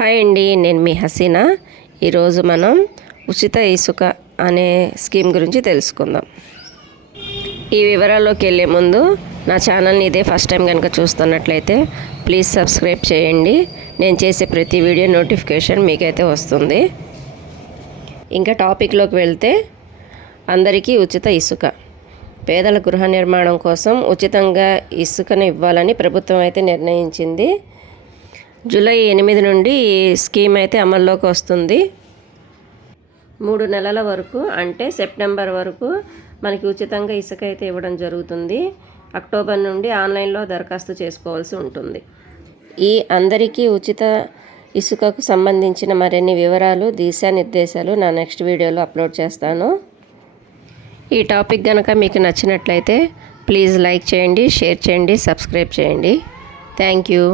Hi అండి, నేను మీ హసీనా. ఈరోజు మనం ఉచిత ఇసుక అనే స్కీమ్ గురించి తెలుసుకుందాం. ఈ వివరాల్లోకి వెళ్ళే ముందు నా ఛానల్ని ఇదే ఫస్ట్ టైం కనుక చూస్తున్నట్లయితే ప్లీజ్ సబ్స్క్రైబ్ చేయండి. నేను చేసే ప్రతి వీడియో నోటిఫికేషన్ మీకైతే వస్తుంది. ఇంకా టాపిక్లోకి వెళ్తే, అందరికీ ఉచిత ఇసుక. పేదల గృహ నిర్మాణం కోసం ఉచితంగా ఇసుకను ఇవ్వాలని ప్రభుత్వం అయితే నిర్ణయించింది. జూలై 8 నుండి ఈ స్కీమ్ అయితే అమల్లోకి వస్తుంది. 3 నెలల వరకు, అంటే సెప్టెంబర్ వరకు మనకి ఉచితంగా ఇసుక అయితే ఇవ్వడం జరుగుతుంది. అక్టోబర్ నుండి ఆన్లైన్లో దరఖాస్తు చేసుకోవాల్సి ఉంటుంది. ఈ అందరికీ ఉచిత ఇసుకకు సంబంధించిన మరిన్ని వివరాలు, దిశానిర్దేశాలు నా నెక్స్ట్ వీడియోలో అప్లోడ్ చేస్తాను. ఈ టాపిక్ కనుక మీకు నచ్చినట్లయితే ప్లీజ్ లైక్ చేయండి, షేర్ చేయండి, సబ్స్క్రైబ్ చేయండి. Thank you.